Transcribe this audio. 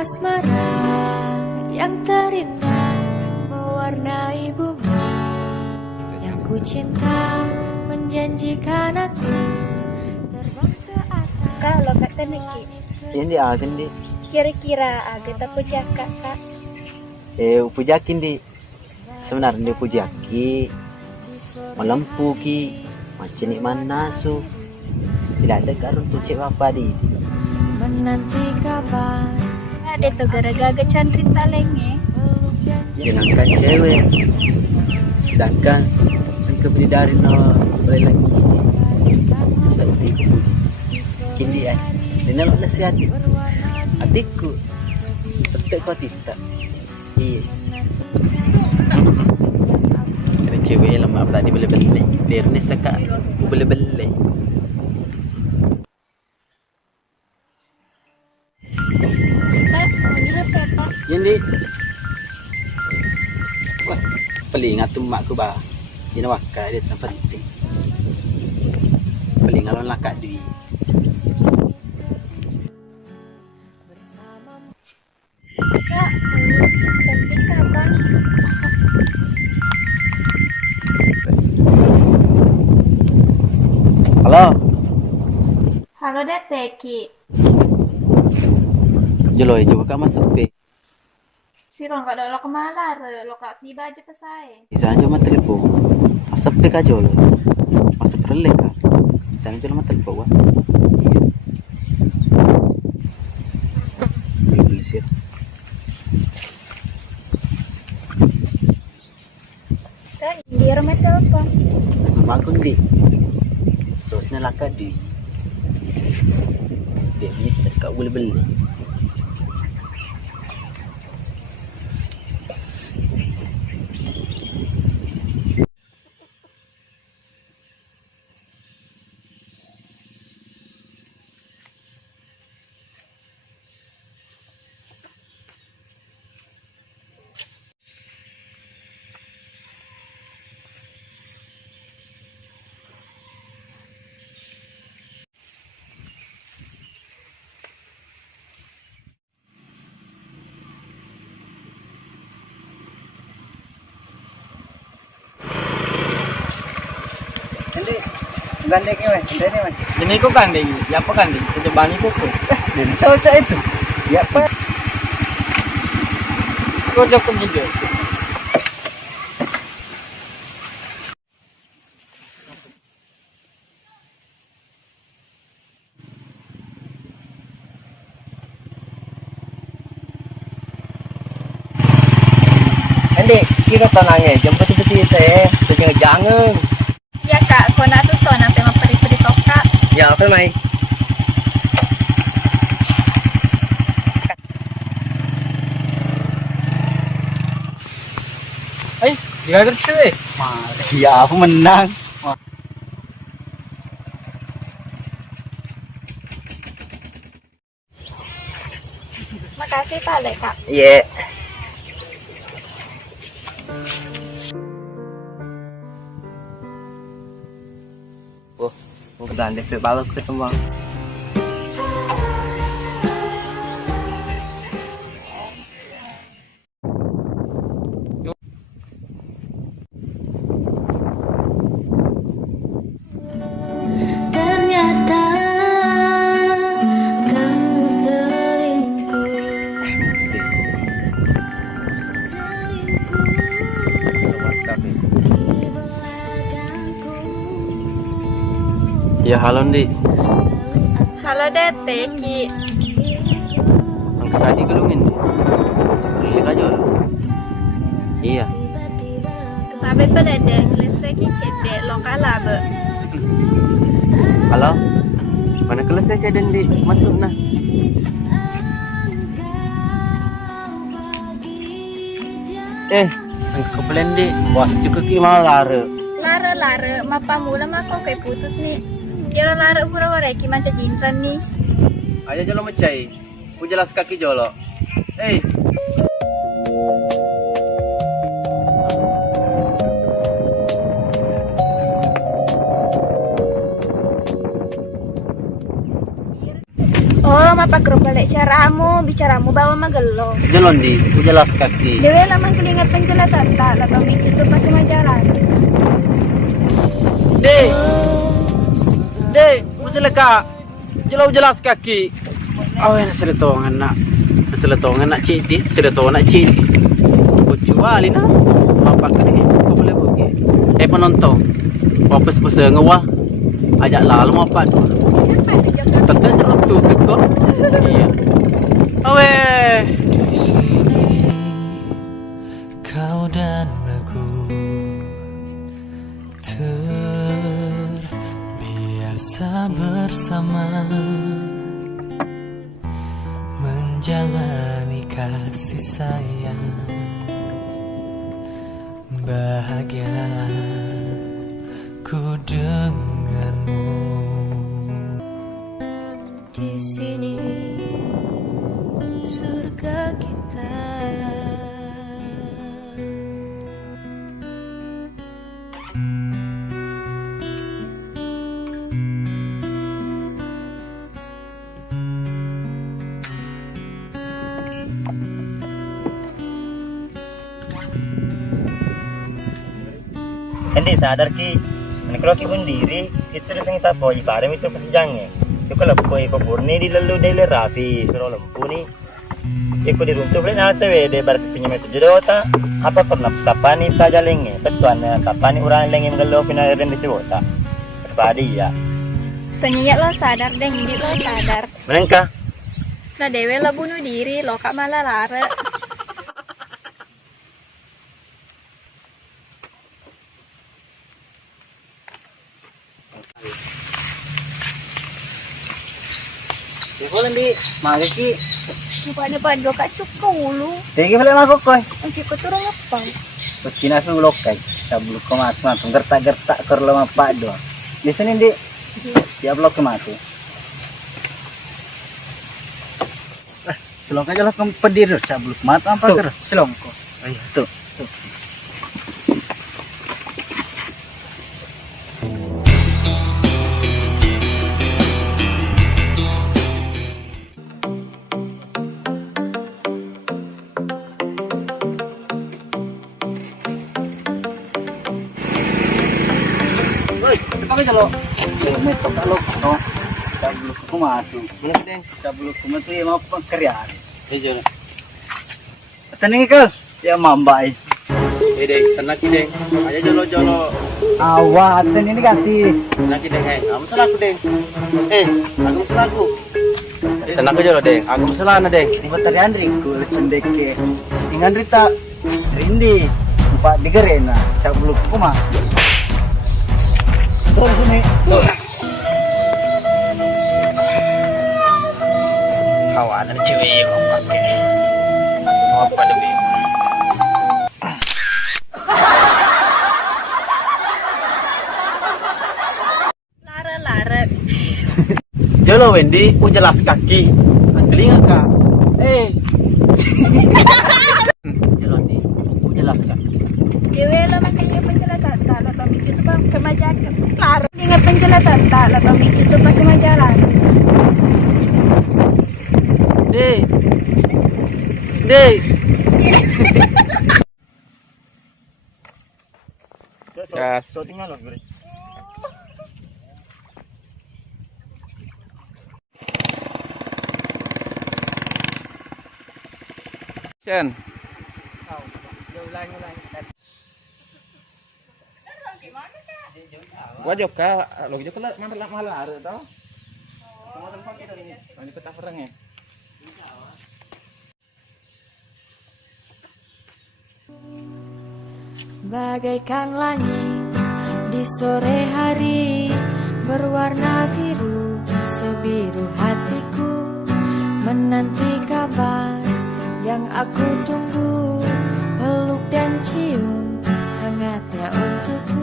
asmara yang terindah mewarnai bumi yang ku cinta menjanjikan aku terbang ke atas. Kalau kata Niki, Ini agen di. kira-kira agak tak pujaka kak. Pujakin di. Sebenarnya pujaki melempuki macam mana su. Tidak ada karun tu cek apa di. Menanti kabar Ada tuh gara-gara cantrit talenge. Jenangkan cewek. Sedangkan yang kebeli dari no boleh lagi. Seperti itu. Kini ay. Dia nak nasihat. Adikku. Betul kau tidak. Iya. Kena cewek lama apa ni boleh-boleh. Dia ni sekak boleh-boleh. Kak, ini apa kak? Jadi, wah, paling ngatu mak ku bah. Jadi wakai dia tak penting. Paling ngalon lakak duit. Kak, tapi kapan? Halo, Halo Deteki, jeloi coba kak masuk ke. si Ron kak lo kemana? Lo kak tiba aja ke saya. Bisa aja mah telepon. Masuk ke kak jolo. Masuk relek kak. Bisa aja mah telepon wah. Iya. Belum beli sih. Kak, dia rumah telepon. Mak aku di. Sosnya lakak duit. Dia ni tak boleh beli. Nanti gandengnya mas, gandengnya mas. Jadi kok gandeng, ya apa gandeng? Kecobaan itu kok. Dan cowok itu, ya pak. Kok cukup juga. Nanti kita tanangnya jemput teh, jangan. Ya kak, kau nak tuh nanti memperi-peri toka. Ya apa mai? Dia kerja deh. Ya aku menang. Makasih Pak Le kak. Iya. Oh, udah deh balok ke semua. ternyata kamu selingkuh di belakangku. Ya halo Ndi, Halo Deteki. angkat aja gelungin. Beli aja. Iya. Tapi peledeng, listrik cede lo kalah be. Halo. Mana kelas saya dan Ndi masuk nah. Angkat kepala Ndi, was juga ki malar. Lara, mapa mula mapa kayak putus nih. Kira lara ukura ki manca jintan nih. Ayo jolo macai. Ku jelas kaki jolo. Oh, mapa grup balik bicaramu bawa magelo. Jalon di, ku jelas kaki. Dewe lamang kelingat penjelasan tak, lalu mikir itu pasti majalan. Dek, mesti leka. Jelas kaki. Awen seletongan nak. Seletongan nak citi, seletongan nak citi. Kecuali na. Apa kini? Kau boleh pergi. Penonton. Wapes pesen ngewah. Ajak lalu apa tu? Tekan cerutu ke kau? Iya. Awe. Di sini kau dan aku terbiasa bersama menjalani kasih sayang bahagia ku denganmu. Di sini surga kita. Hindi sadar ki kalau ki bundiri itu disang tapo i parem itu pasijangnya itu kalau poi paburni di lalu dele rapi suruh lempu ni ikut di runtuh boleh nate we de barat punya metu jedota apa pernah sapani saja lenge betuan sapani orang lenge menggelo pinaren di cewota terpadi ya Penyiyak lo sadar deh, ini lo sadar. menengkah Lah dewe lo bunuh diri, lo kak malah lara. Boleh di, mari ki. Depan lo kak cukup lu. tinggi boleh masuk koi Uci ko turun ngepang. Pekina su lokai sablu komat matung gertak kerlo apa do di sini di dia blok kematu selongka aja lah pedir sablu mat apa ger selongko ayo tuh pakai jalo metok kalau no sablu kumatu boleh deh sablu kumatu ya mau pekerjaan Ejo. tenang ke ya mambai Dek, tenang ki dek. Aja jolo. awat ini ganti Tenang ki dek. Kamu salah aku dek. Aku salah aku. Tenang ke jolo dek. Aku salah na dek. ini pekerjaan ringku cendek ke ingan rita rindi empat digerena sablu kumatu terus ini Kawan ada cewek kok pakai. Apa demi? Lara. Jolo Wendy, ku jelas kaki. Telinga kak. Jolo Wendy, ku jelas kaki. Dewe lo makanya penjelasan tak, lo tomik itu bang kemajalan. Lara. Ingat penjelasan tak, lo tomik itu pakai majalan. Dek. Gas. so tinggal loh Chen. Gua joka, lo joka lah malah ada tau. Sama tempat kita ini. Ini peta perangnya. Bagaikan langit di sore hari berwarna biru, sebiru hatiku menanti kabar yang aku tunggu, peluk dan cium hangatnya untukku.